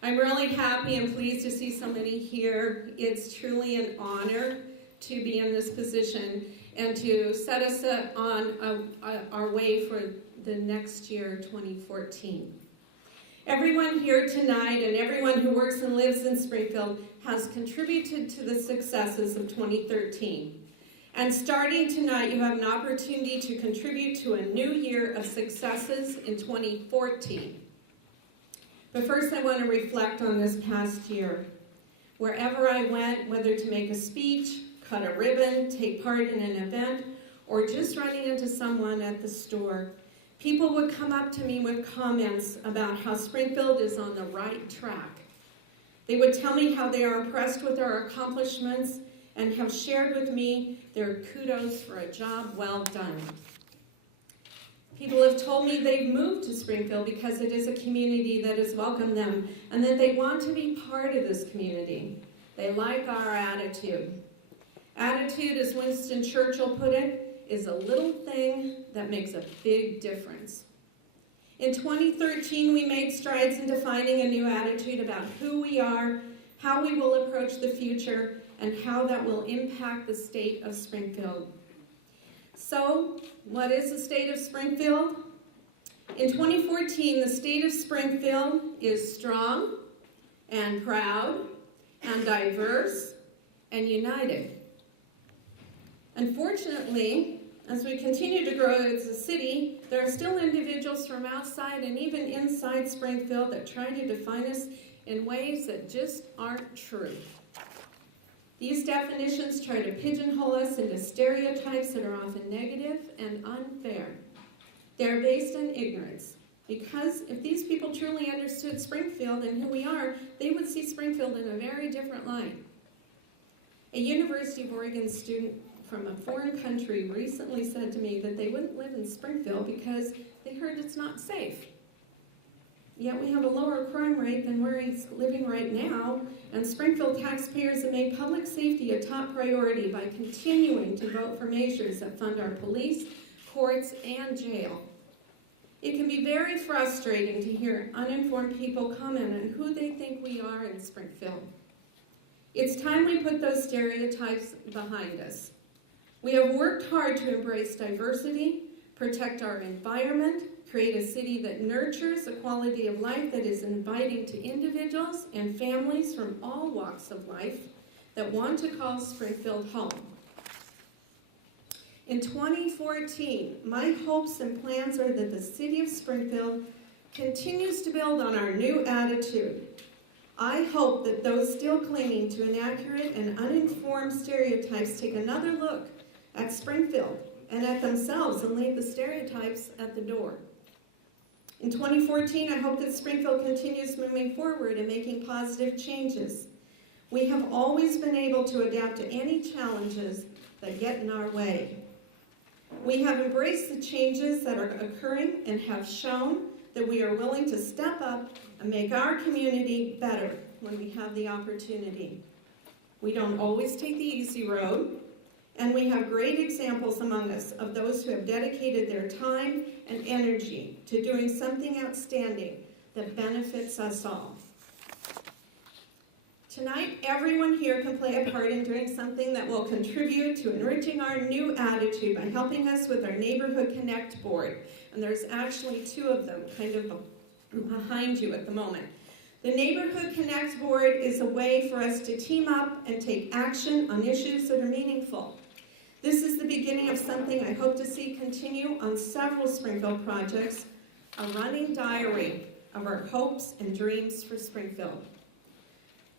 I'm really happy and pleased to see so many here. It's truly an honor to be in this position and to set us on our way for the next year, 2014. Everyone here tonight and everyone who works and lives in Springfield has contributed to the successes of 2013. And starting tonight, you have an opportunity to contribute to a new year of successes in 2014. But first, I want to reflect on this past year. Wherever I went, whether to make a speech, cut a ribbon, take part in an event, or just running into someone at the store, people would come up to me with comments about how Springfield is on the right track. They would tell me how they are impressed with our accomplishments and have shared with me their kudos for a job well done. People have told me they've moved to Springfield because it is a community that has welcomed them and that they want to be part of this community. They like our attitude. Attitude, as Winston Churchill put it, is a little thing that makes a big difference. In 2013, we made strides in defining a new attitude about who we are, how we will approach the future, and how that will impact the state of Springfield. So, what is the state of Springfield? In 2014, the state of Springfield is strong and proud and diverse and united. Unfortunately, as we continue to grow as a city, there are still individuals from outside and even inside Springfield that try to define us in ways that just aren't true. These definitions try to pigeonhole us into stereotypes that are often negative and unfair. They're based on ignorance, because if these people truly understood Springfield and who we are, they would see Springfield in a very different light. A University of Oregon student from a foreign country recently said to me that they wouldn't live in Springfield because they heard it's not safe. Yet we have a lower crime rate than where he's living right now, and Springfield taxpayers have made public safety a top priority by continuing to vote for measures that fund our police, courts, and jail. It can be very frustrating to hear uninformed people comment on who they think we are in Springfield. It's time we put those stereotypes behind us. We have worked hard to embrace diversity, protect our environment, create a city that nurtures a quality of life that is inviting to individuals and families from all walks of life that want to call Springfield home. In 2014, my hopes and plans are that the city of Springfield continues to build on our new attitude. I hope that those still clinging to inaccurate and uninformed stereotypes take another look at Springfield and at themselves and leave the stereotypes at the door. In 2014, I hope that Springfield continues moving forward and making positive changes. We have always been able to adapt to any challenges that get in our way. We have embraced the changes that are occurring and have shown that we are willing to step up and make our community better when we have the opportunity. We don't always take the easy road, and we have great examples among us of those who have dedicated their time and energy to doing something outstanding that benefits us all. Tonight, everyone here can play a part in doing something that will contribute to enriching our new attitude by helping us with our Neighborhood Connect board. And there's actually two of them kind of behind you at the moment. The Neighborhood Connect board is a way for us to team up and take action on issues that are meaningful. This is the beginning of something I hope to see continue on several Springfield projects, a running diary of our hopes and dreams for Springfield.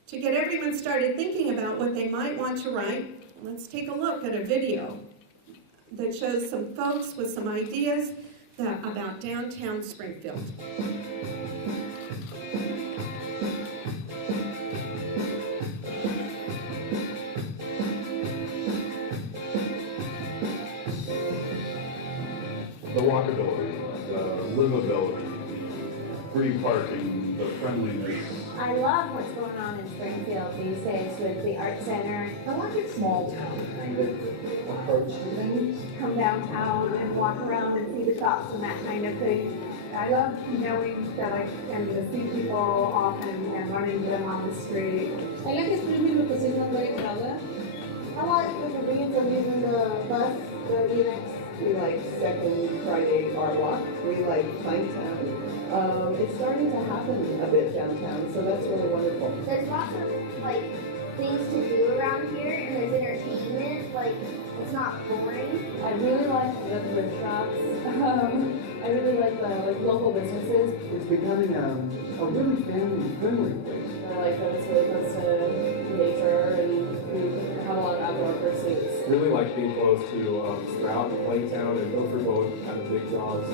To get everyone started thinking about what they might want to write, let's take a look at a video that shows some folks with some ideas about downtown Springfield. The walkability, the livability, the free parking, the friendliness. I love what's going on in Springfield these days with the art center. I like a small town kind of approach to things. Come downtown and walk around and see the shops and that kind of thing. I love knowing that I can see people often and morning, get them on the street. I like Springfield because it's not very crowded. I like the convenience of using the bus, the Unix. We like Second Friday Art Walk. We like Town. It's starting to happen a bit downtown, so that's really wonderful. There's lots of like things to do around here, and there's entertainment. Like it's not boring. I really like the thrift shops. I really like the local businesses. It's becoming a really family-friendly place. I like that it's really close to nature and we have a lot of outdoor pursuits. Really like being close to Sprout and Playtown and Milford both have the big jobs.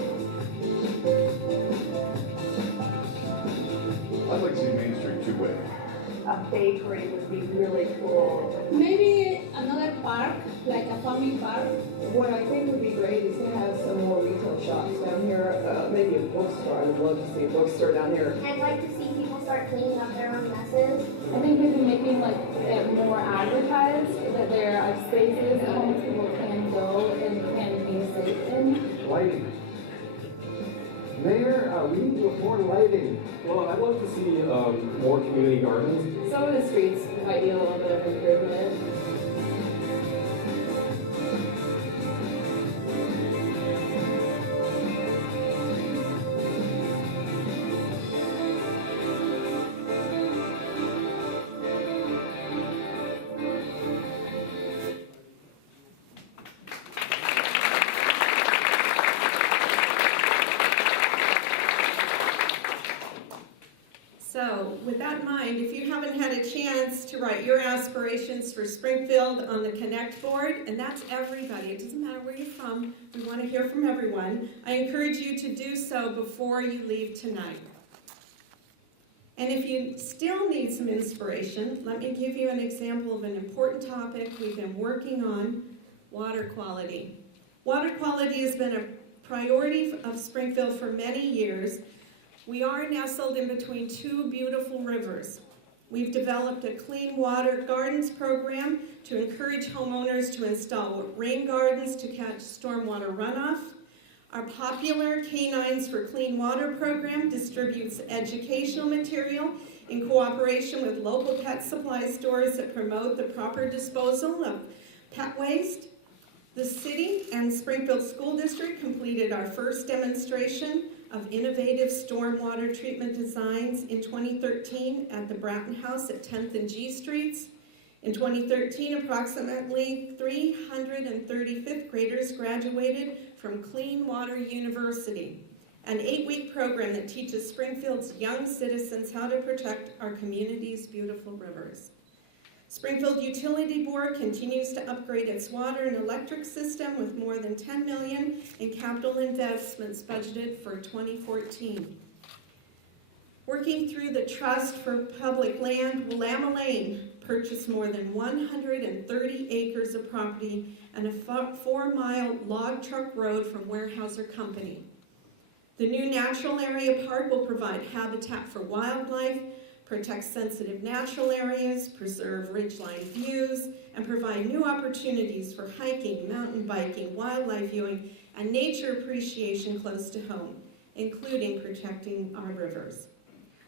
I'd like to see Main Street two-way. A bakery would be really cool. Maybe another park, like a farming park. What I think would be great is to have some more retail shops down here, maybe a bookstore. I would love to see a bookstore down here. I'd like to see people start cleaning up their own messes. I think maybe making like it more advertised that there are spaces homeless people can go and can be safe in. Lighting. Mayor, we need to afford lighting. Well, I'd love to see more community gardens. Some of the streets might need a little bit of improvement. So, with that in mind, if you haven't had a chance to write your aspirations for Springfield on the Connect board, and that's everybody, it doesn't matter where you're from, we want to hear from everyone, I encourage you to do so before you leave tonight. And if you still need some inspiration, let me give you an example of an important topic we've been working on, water quality. Water quality has been a priority of Springfield for many years. We are nestled in between two beautiful rivers. We've developed a Clean Water Gardens program to encourage homeowners to install rain gardens to catch stormwater runoff. Our popular Canines for Clean Water program distributes educational material in cooperation with local pet supply stores that promote the proper disposal of pet waste. The city and Springfield School District completed our first demonstration of innovative stormwater treatment designs in 2013 at the Bratton House at 10th and G Streets. In 2013, approximately 330 fifth graders graduated from Clean Water University, an 8-week program that teaches Springfield's young citizens how to protect our community's beautiful rivers. Springfield Utility Board continues to upgrade its water and electric system with more than $10 million in capital investments budgeted for 2014. Working through the Trust for Public Land, Willamette Lane purchased more than 130 acres of property and a 4-mile log truck road from Weyerhaeuser Company. The new natural area park will provide habitat for wildlife, protect sensitive natural areas, preserve ridgeline views, and provide new opportunities for hiking, mountain biking, wildlife viewing, and nature appreciation close to home, including protecting our rivers.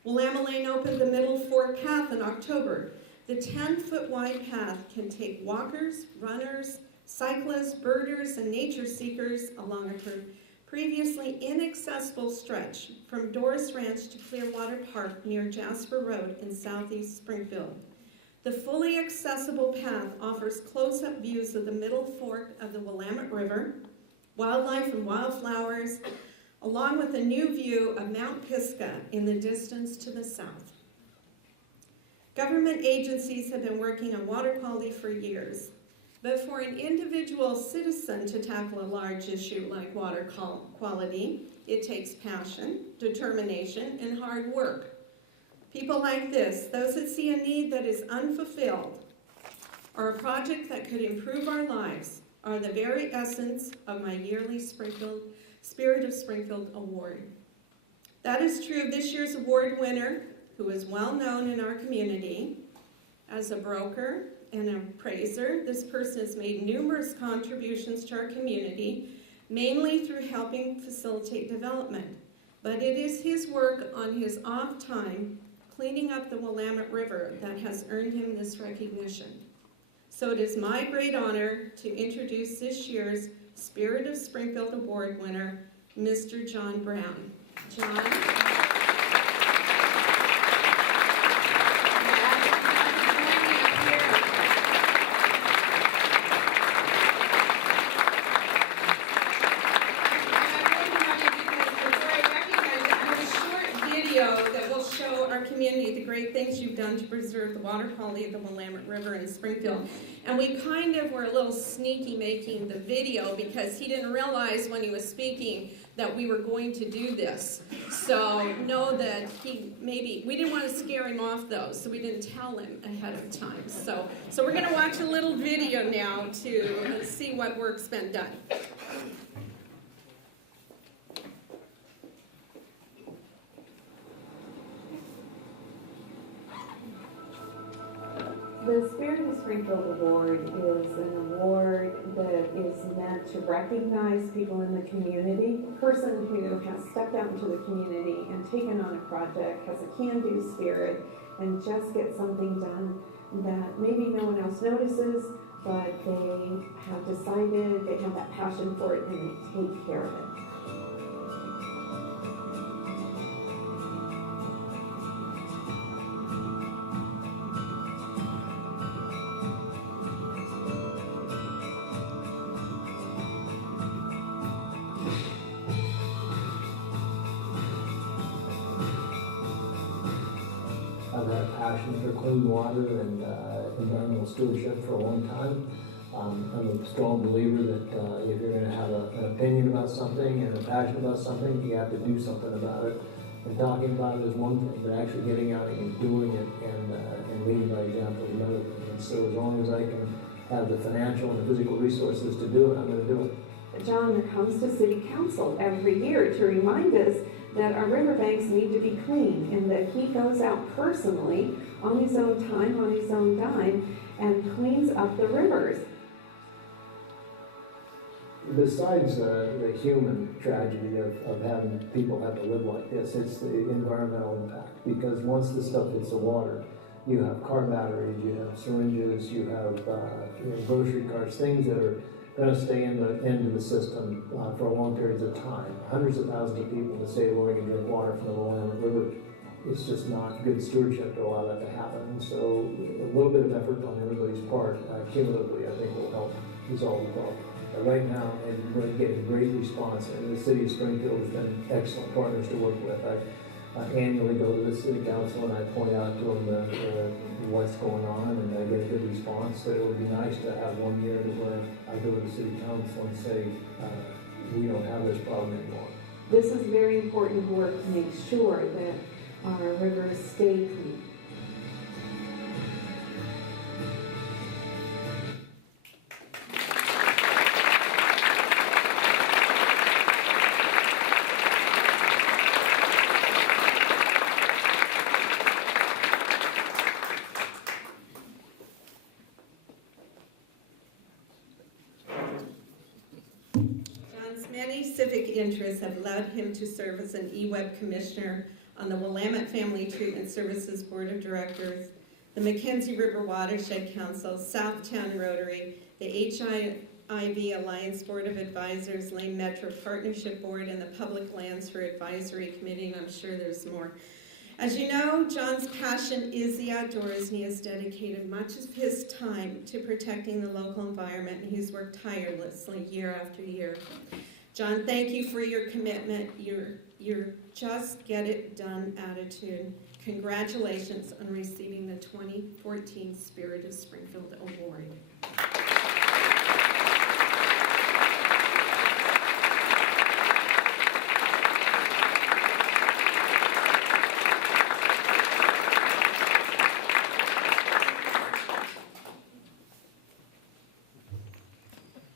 Willamette Lane opened the Middle Fork Path in October. The 10-foot wide path can take walkers, runners, cyclists, birders, and nature seekers along a previously inaccessible stretch from Doris Ranch to Clearwater Park near Jasper Road in southeast Springfield. The fully accessible path offers close-up views of the Middle Fork of the Willamette River, wildlife and wildflowers, along with a new view of Mount Pisgah in the distance to the south. Government agencies have been working on water quality for years. But for an individual citizen to tackle a large issue like water quality, it takes passion, determination, and hard work. People like this, those that see a need that is unfulfilled, or a project that could improve our lives, are the very essence of my yearly Spirit of Springfield Award. That is true of this year's award winner, who is well known in our community as a broker and an appraiser. This person has made numerous contributions to our community, mainly through helping facilitate development. But it is his work on his off time, cleaning up the Willamette River that has earned him this recognition. So it is my great honor to introduce this year's Spirit of Springfield Award winner, Mr. John Brown. John. Community, the great things you've done to preserve the water quality of the Willamette River in Springfield. And we kind of were a little sneaky making the video because he didn't realize when he was speaking that we were going to do this. So know that we didn't want to scare him off though, so we didn't tell him ahead of time. So we're going to watch a little video now to see what work's been done. The Spirit of Springfield Award is an award that is meant to recognize people in the community. A person who has stepped out into the community and taken on a project, has a can-do spirit, and just get something done that maybe no one else notices, but they have decided, they have that passion for it, and they take care of it. I've had a passion for clean water and environmental stewardship for a long time. I'm a strong believer that if you're going to have an opinion about something and a passion about something, you have to do something about it. And talking about it is one thing, but actually getting out and doing it and leading by example is another thing. And so as long as I can have the financial and the physical resources to do it, I'm going to do it. John comes to City Council every year to remind us that our riverbanks need to be clean, and that he goes out personally on his own time, on his own dime, and cleans up the rivers. Besides the human tragedy of having people have to live like this, it's the environmental impact. Because once the stuff hits the water, you have car batteries, you have syringes, you have grocery carts, things that are going to stay in the end of the system for long periods of time. Hundreds of thousands of people in the state of Oregon drink water from the Willamette River. It's just not good stewardship to allow that to happen. And so a little bit of effort on everybody's part, cumulatively, I think will help resolve the problem. Right now, and we're getting great response, and the city of Springfield has been excellent partners to work with. I annually go to the city council and I point out to them what's going on, and I get a good response. So it would be nice to have one year where I go to the city council and say, we don't have this problem anymore. This is very important work to make sure that our rivers stay clean. Many civic interests have allowed him to serve as an EWEB commissioner on the Willamette Family Treatment Services Board of Directors, the Mackenzie River Watershed Council, Southtown Rotary, the HIV Alliance Board of Advisors, Lane Metro Partnership Board, and the Public Lands for Advisory Committee, and I'm sure there's more. As you know, John's passion is the outdoors, and he has dedicated much of his time to protecting the local environment, and he's worked tirelessly year after year. John, thank you for your commitment, your just get it done attitude. Congratulations on receiving the 2014 Spirit of Springfield Award.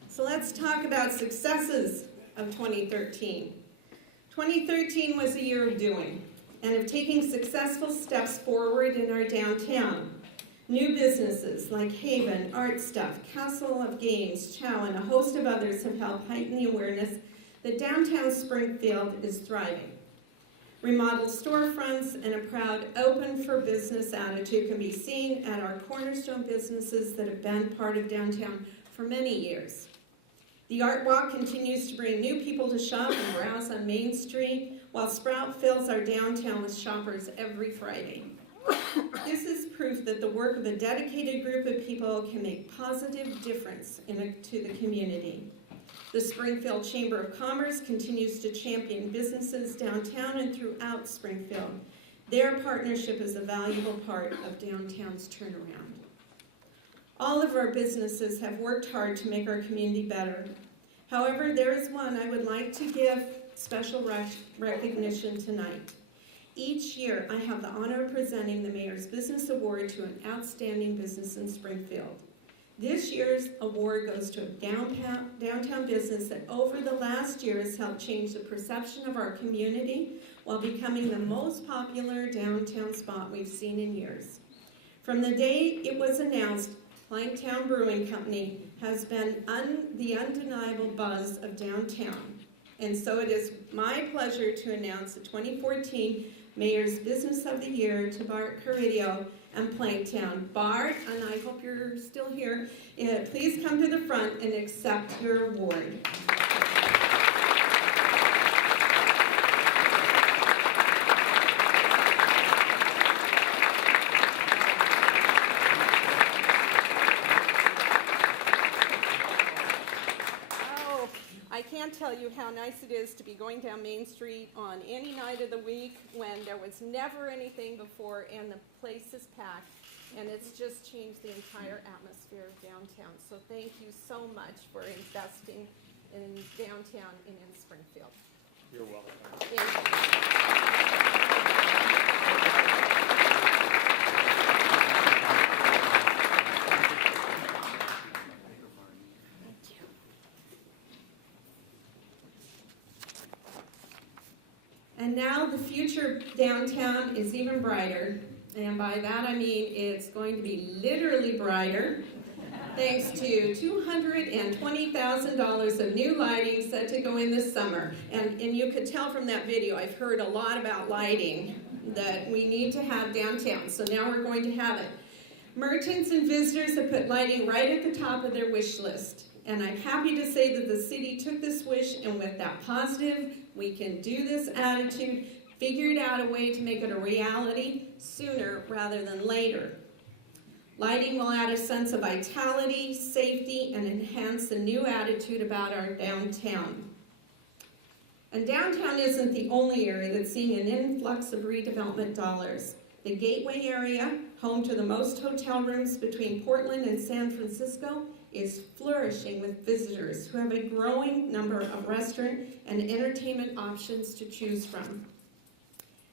So let's talk about successes of 2013. 2013 was a year of doing and of taking successful steps forward in our downtown. New businesses like Haven, Art Stuff, Castle of Games, Chow, and a host of others have helped heighten the awareness that downtown Springfield is thriving. Remodeled storefronts and a proud open for business attitude can be seen at our cornerstone businesses that have been part of downtown for many years. The Art Walk continues to bring new people to shop and browse on Main Street, while Sprout fills our downtown with shoppers every Friday. This is proof that the work of a dedicated group of people can make positive difference to the community. The Springfield Chamber of Commerce continues to champion businesses downtown and throughout Springfield. Their partnership is a valuable part of downtown's turnaround. All of our businesses have worked hard to make our community better. However, there is one I would like to give special recognition tonight. Each year, I have the honor of presenting the Mayor's Business Award to an outstanding business in Springfield. This year's award goes to a downtown business that over the last year has helped change the perception of our community while becoming the most popular downtown spot we've seen in years. From the day it was announced, Planktown Brewing Company has been the undeniable buzz of downtown. And so it is my pleasure to announce the 2014 Mayor's Business of the Year to Bart Carrillo and Planktown. Bart, and I hope you're still here, please come to the front and accept your award. I can't tell you how nice it is to be going down Main Street on any night of the week when there was never anything before and the place is packed, and it's just changed the entire atmosphere of downtown. So thank you so much for investing in downtown and in Springfield. You're welcome. Thank you. And now the future of downtown is even brighter. And by that I mean it's going to be literally brighter, thanks to $220,000 of new lighting set to go in this summer. And you could tell from that video, I've heard a lot about lighting that we need to have downtown. So now we're going to have it. Merchants and visitors have put lighting right at the top of their wish list. And I'm happy to say that the city took this wish, and with that positive, we can do this attitude, figured out a way to make it a reality sooner rather than later. Lighting will add a sense of vitality, safety, and enhance the new attitude about our downtown. And downtown isn't the only area that's seeing an influx of redevelopment dollars. The Gateway area, home to the most hotel rooms between Portland and San Francisco, is flourishing with visitors who have a growing number of restaurant and entertainment options to choose from.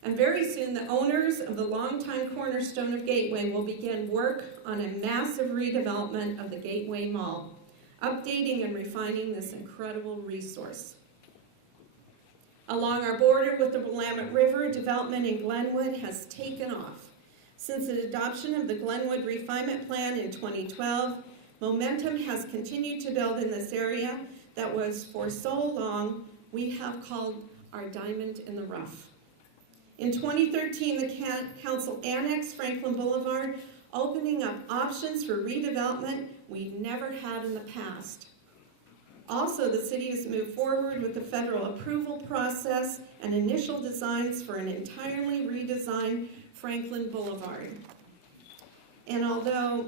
And very soon, the owners of the longtime cornerstone of Gateway will begin work on a massive redevelopment of the Gateway Mall, updating and refining this incredible resource. Along our border with the Willamette River, development in Glenwood has taken off. Since the adoption of the Glenwood Refinement Plan in 2012, momentum has continued to build in this area that was for so long we have called our diamond in the rough. In 2013, the council annexed Franklin Boulevard, opening up options for redevelopment we never had in the past. Also, the city has moved forward with the federal approval process and initial designs for an entirely redesigned Franklin Boulevard. And although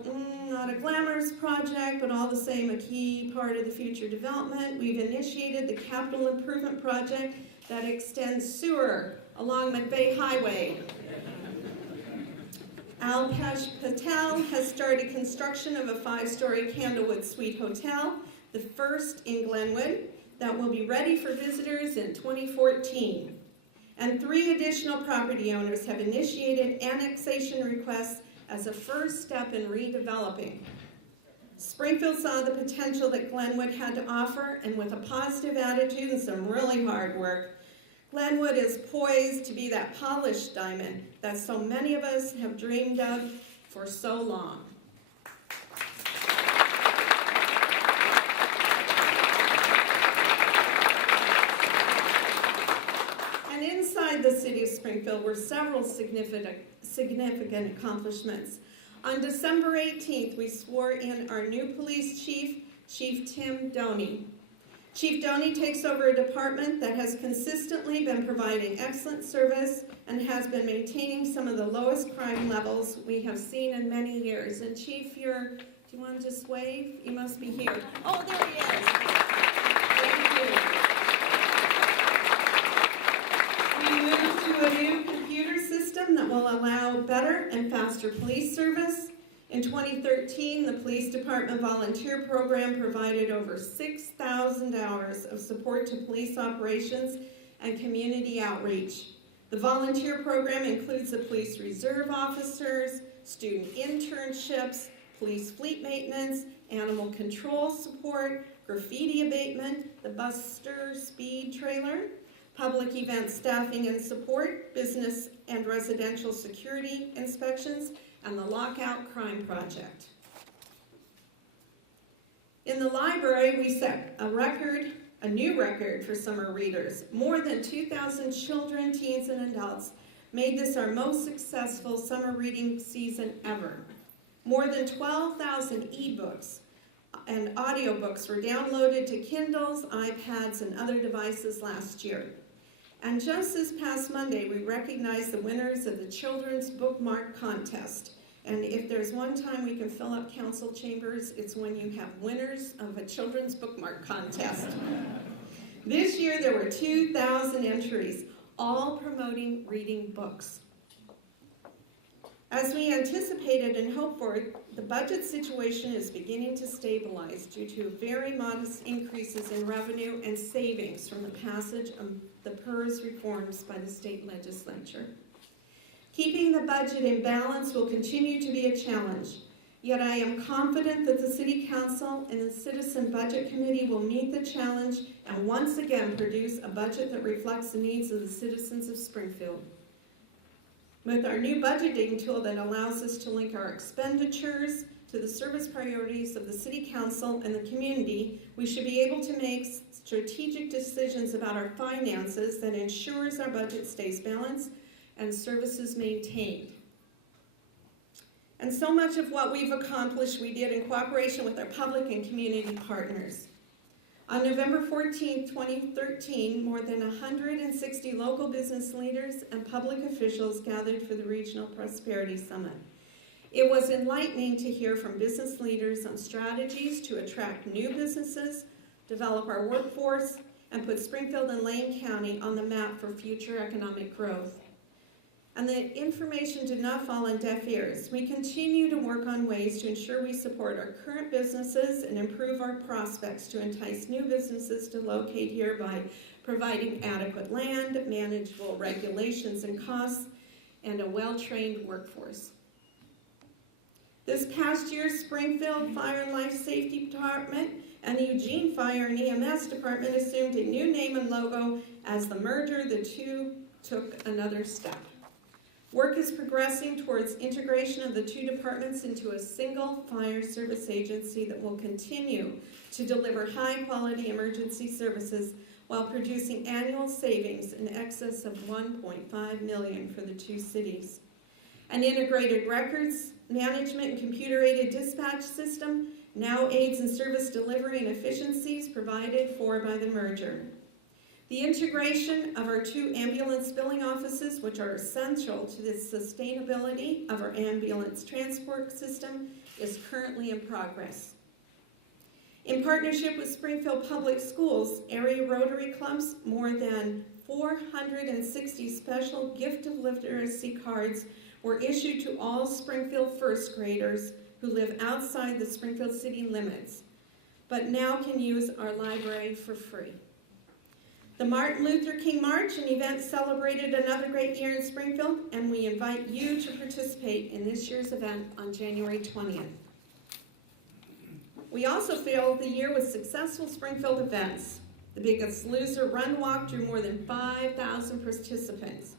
not a glamorous project, but all the same a key part of the future development, we've initiated the capital improvement project that extends sewer along McVeigh Highway. Alpesh Patel has started construction of a 5-story Candlewood Suite Hotel, the first in Glenwood, that will be ready for visitors in 2014. And 3 additional property owners have initiated annexation requests as a first step in redeveloping. Springfield saw the potential that Glenwood had to offer, and with a positive attitude and some really hard work, Glenwood is poised to be that polished diamond that so many of us have dreamed of for so long. And inside the city of Springfield were several significant accomplishments. On December 18th, we swore in our new police chief, Chief Tim Doney. Chief Doney takes over a department that has consistently been providing excellent service and has been maintaining some of the lowest crime levels we have seen in many years. And Chief, do you want to just wave? You must be here. Oh, there he is. Thank you. We moved to a new computer system that will allow better and faster police service. In 2013, the Police Department Volunteer Program provided over 6,000 hours of support to police operations and community outreach. The volunteer program includes the police reserve officers, student internships, police fleet maintenance, animal control support, graffiti abatement, the Buster speed trailer, public event staffing and support, business and residential security inspections, and the Lockout Crime Project. In the library, we set a new record for summer readers. More than 2,000 children, teens, and adults made this our most successful summer reading season ever. More than 12,000 ebooks and audiobooks were downloaded to Kindles, iPads, and other devices last year. And just this past Monday, we recognized the winners of the Children's Bookmark Contest. And if there's one time we can fill up council chambers, it's when you have winners of a Children's Bookmark Contest. This year, there were 2,000 entries, all promoting reading books. As we anticipated and hoped for, the budget situation is beginning to stabilize due to very modest increases in revenue and savings from the passage of the PERS reforms by the state legislature. Keeping the budget in balance will continue to be a challenge, yet I am confident that the City Council and the Citizen Budget Committee will meet the challenge and once again produce a budget that reflects the needs of the citizens of Springfield. With our new budgeting tool that allows us to link our expenditures to the service priorities of the City Council and the community, we should be able to make strategic decisions about our finances that ensures our budget stays balanced and services maintained. And so much of what we've accomplished we did in cooperation with our public and community partners. On November 14, 2013, more than 160 local business leaders and public officials gathered for the Regional Prosperity Summit. It was enlightening to hear from business leaders on strategies to attract new businesses, develop our workforce, and put Springfield and Lane County on the map for future economic growth. And the information did not fall on deaf ears. We continue to work on ways to ensure we support our current businesses and improve our prospects to entice new businesses to locate here by providing adequate land, manageable regulations and costs, and a well-trained workforce. This past year, Springfield Fire and Life Safety Department and the Eugene Fire and EMS Department assumed a new name and logo. As the merger, the two took another step. Work is progressing towards integration of the two departments into a single fire service agency that will continue to deliver high-quality emergency services while producing annual savings in excess of $1.5 million for the two cities. An integrated records management and computer-aided dispatch system now aids in service delivery and efficiencies provided for by the merger. The integration of our two ambulance billing offices, which are essential to the sustainability of our ambulance transport system, is currently in progress. In partnership with Springfield Public Schools, area Rotary Clubs, more than 460 special gift of literacy cards were issued to all Springfield first graders who live outside the Springfield city limits, but now can use our library for free. The Martin Luther King March, an event, celebrated another great year in Springfield, and we invite you to participate in this year's event on January 20th. We also filled the year with successful Springfield events. The Biggest Loser Run Walk drew more than 5,000 participants.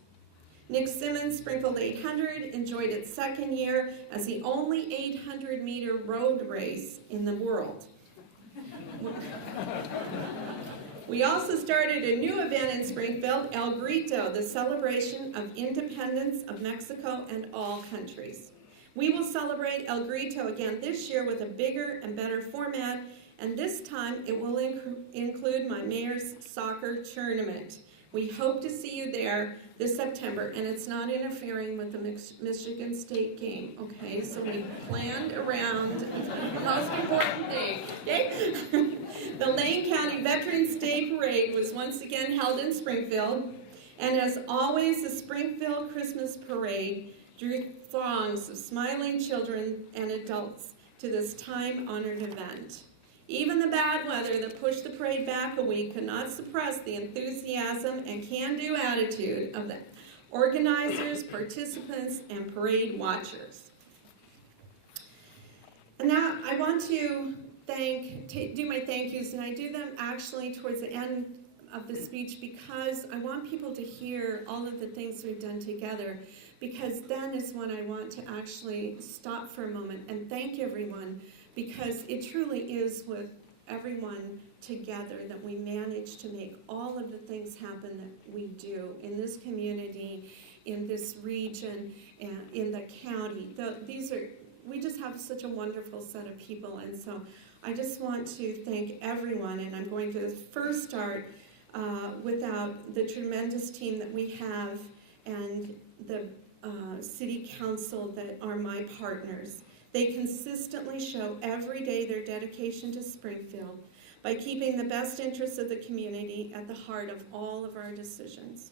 Nick Simmons' Springfield 800 enjoyed its second year as the only 800-meter road race in the world. We also started a new event in Springfield, El Grito, the celebration of independence of Mexico and all countries. We will celebrate El Grito again this year with a bigger and better format, and this time it will include my mayor's soccer tournament. We hope to see you there this September, and it's not interfering with the Michigan State game, okay? So we planned around the most important thing, okay? The Lane County Veterans Day Parade was once again held in Springfield, and as always, the Springfield Christmas Parade drew throngs of smiling children and adults to this time-honored event. Even the bad weather that pushed the parade back a week could not suppress the enthusiasm and can-do attitude of the organizers, participants, and parade watchers. And now I want to do my thank yous, and I do them actually towards the end of the speech because I want people to hear all of the things we've done together, because then is when I want to actually stop for a moment and thank everyone, because it truly is with everyone together that we manage to make all of the things happen that we do in this community, in this region, and in the county. We just have such a wonderful set of people, and so I just want to thank everyone, and I'm going to first start without the tremendous team that we have and the city council that are my partners. They consistently show every day their dedication to Springfield by keeping the best interests of the community at the heart of all of our decisions.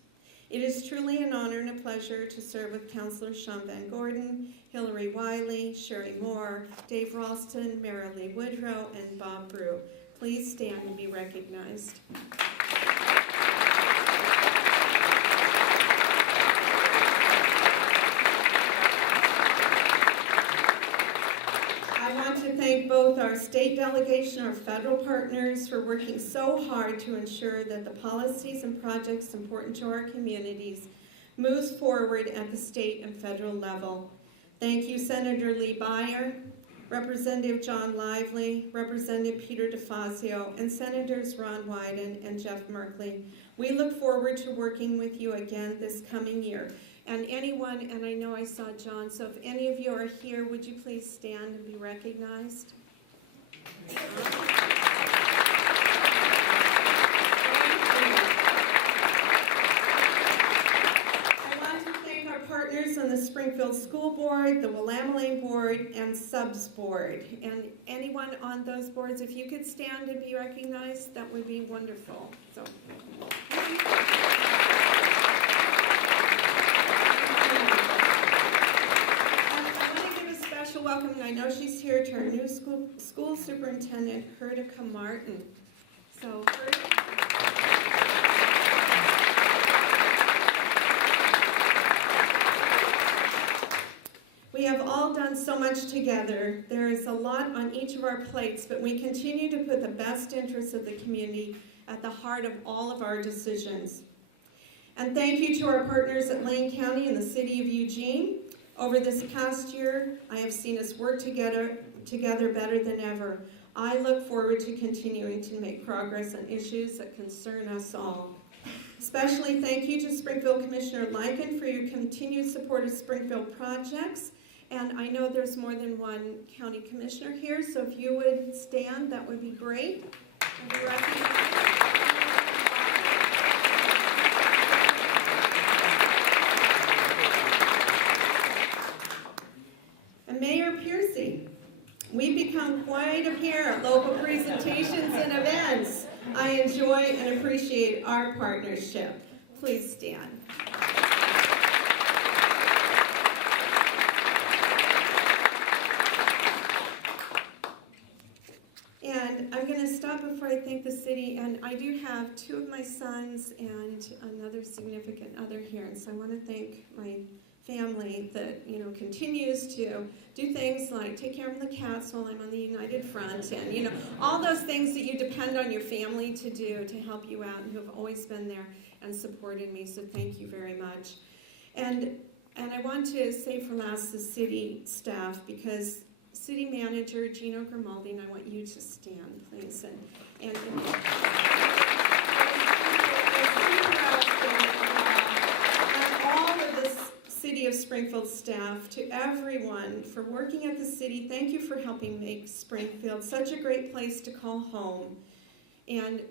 It is truly an honor and a pleasure to serve with Councilors Sean Van Gordon, Hillary Wiley, Sherry Moore, Dave Ralston, Marilee Woodrow, and Bob Brew. Please stand and be recognized. I want to thank both our state delegation and our federal partners for working so hard to ensure that the policies and projects important to our communities moves forward at the state and federal level. Thank you, Senator Lee Byer, Representative John Lively, Representative Peter DeFazio, and Senators Ron Wyden and Jeff Merkley. We look forward to working with you again this coming year. And anyone, and I know I saw John, so if any of you are here, would you please stand and be recognized? I want to thank our partners on the Springfield School Board, the Willamette Board, and Subs Board. And anyone on those boards, if you could stand and be recognized, that would be wonderful. So. Welcome, and I know she's here, to our new school superintendent, Hertica Martin. So, we have all done so much together. There is a lot on each of our plates, but we continue to put the best interests of the community at the heart of all of our decisions. And thank you to our partners at Lane County and the City of Eugene. Over this past year, I have seen us work together better than ever. I look forward to continuing to make progress on issues that concern us all. Especially thank you to Springfield Commissioner Lycan for your continued support of Springfield projects. And I know there's more than one county commissioner here, so if you would stand, that would be great. Mayor Piercy, we become quite a pair at local presentations and events. I enjoy and appreciate our partnership. Please stand. And I'm going to stop before I thank the city, and I do have two of my sons and another significant other here, and so I want to thank my family that continues to do things like take care of the cats while I'm on the United Front, and all those things that you depend on your family to do to help you out, and who have always been there and supported me. So thank you very much. And I want to say for last the city staff, because City Manager Gino Grimaldi, and I want you to stand, please. And all of the City of Springfield staff, to everyone for working at the city, thank you for helping make Springfield such a great place to call home, and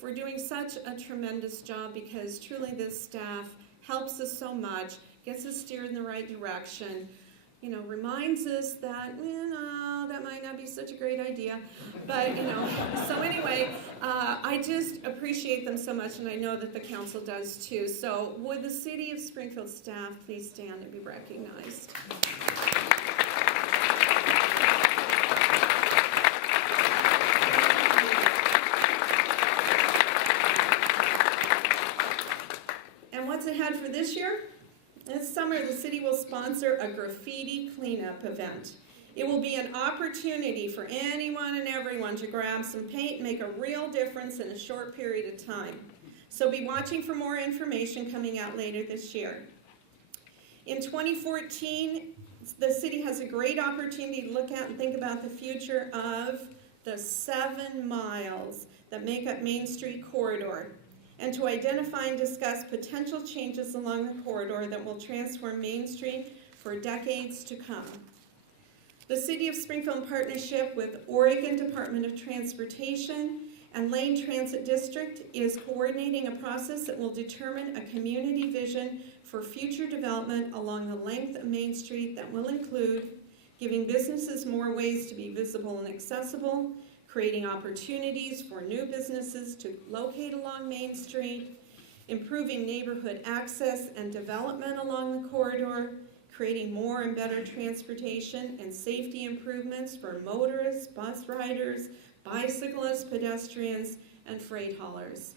for doing such a tremendous job, because truly this staff helps us so much, gets us steered in the right direction, reminds us that, that might not be such a great idea. But, so anyway, I just appreciate them so much, and I know that the council does too. So would the City of Springfield staff please stand and be recognized? And what's ahead for this year? This summer, the city will sponsor a graffiti cleanup event. It will be an opportunity for anyone and everyone to grab some paint and make a real difference in a short period of time. So be watching for more information coming out later this year. In 2014, the city has a great opportunity to look at and think about the future of the 7 miles that make up Main Street corridor, and to identify and discuss potential changes along the corridor that will transform Main Street for decades to come. The City of Springfield, in partnership with Oregon Department of Transportation and Lane Transit District, is coordinating a process that will determine a community vision for future development along the length of Main Street that will include giving businesses more ways to be visible and accessible, creating opportunities for new businesses to locate along Main Street, improving neighborhood access and development along the corridor, creating more and better transportation and safety improvements for motorists, bus riders, bicyclists, pedestrians, and freight haulers.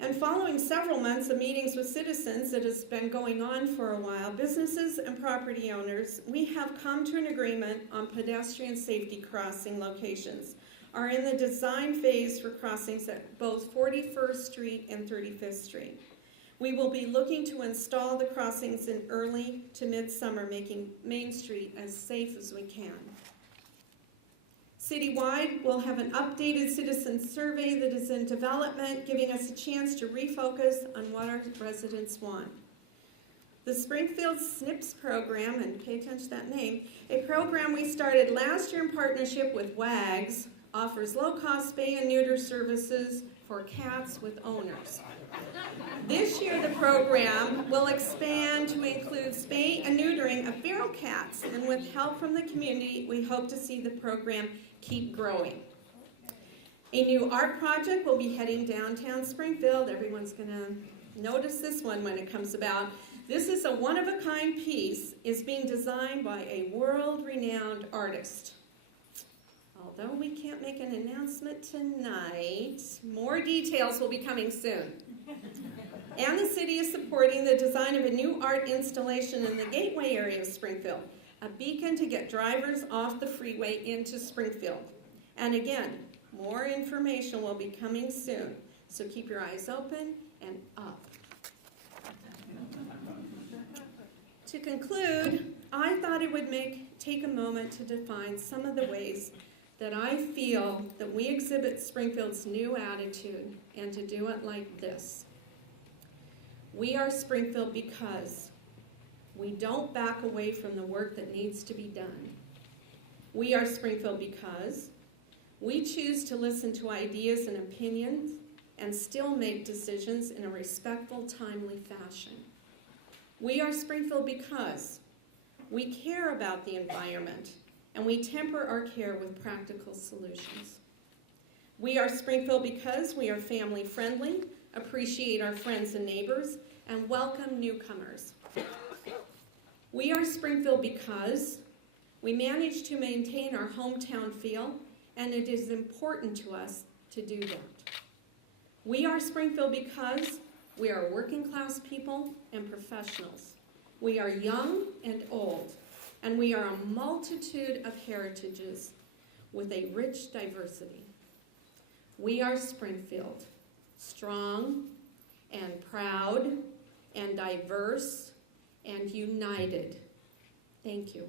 And following several months of meetings with citizens that has been going on for a while, businesses and property owners, we have come to an agreement on pedestrian safety crossing locations, are in the design phase for crossings at both 41st Street and 35th Street. We will be looking to install the crossings in early to midsummer, making Main Street as safe as we can. Citywide, we'll have an updated citizen survey that is in development, giving us a chance to refocus on what our residents want. The Springfield SNPS program, and pay attention to that name, a program we started last year in partnership with WAGS, offers low-cost spay and neuter services for cats with owners. This year, the program will expand to include spay and neutering of feral cats, and with help from the community, we hope to see the program keep growing. A new art project will be heading downtown Springfield. Everyone's going to notice this one when it comes about. This is a one-of-a-kind piece. It's being designed by a world-renowned artist. Although we can't make an announcement tonight, more details will be coming soon. And the city is supporting the design of a new art installation in the gateway area of Springfield, a beacon to get drivers off the freeway into Springfield. And again, more information will be coming soon, so keep your eyes open and up. To conclude, I thought it would take a moment to define some of the ways that I feel that we exhibit Springfield's new attitude, and to do it like this. We are Springfield because we don't back away from the work that needs to be done. We are Springfield because we choose to listen to ideas and opinions and still make decisions in a respectful, timely fashion. We are Springfield because we care about the environment and we temper our care with practical solutions. We are Springfield because we are family friendly, appreciate our friends and neighbors, and welcome newcomers. We are Springfield because we manage to maintain our hometown feel, and it is important to us to do that. We are Springfield because we are working class people and professionals. We are young and old, and we are a multitude of heritages with a rich diversity. We are Springfield, strong and proud and diverse and united. Thank you.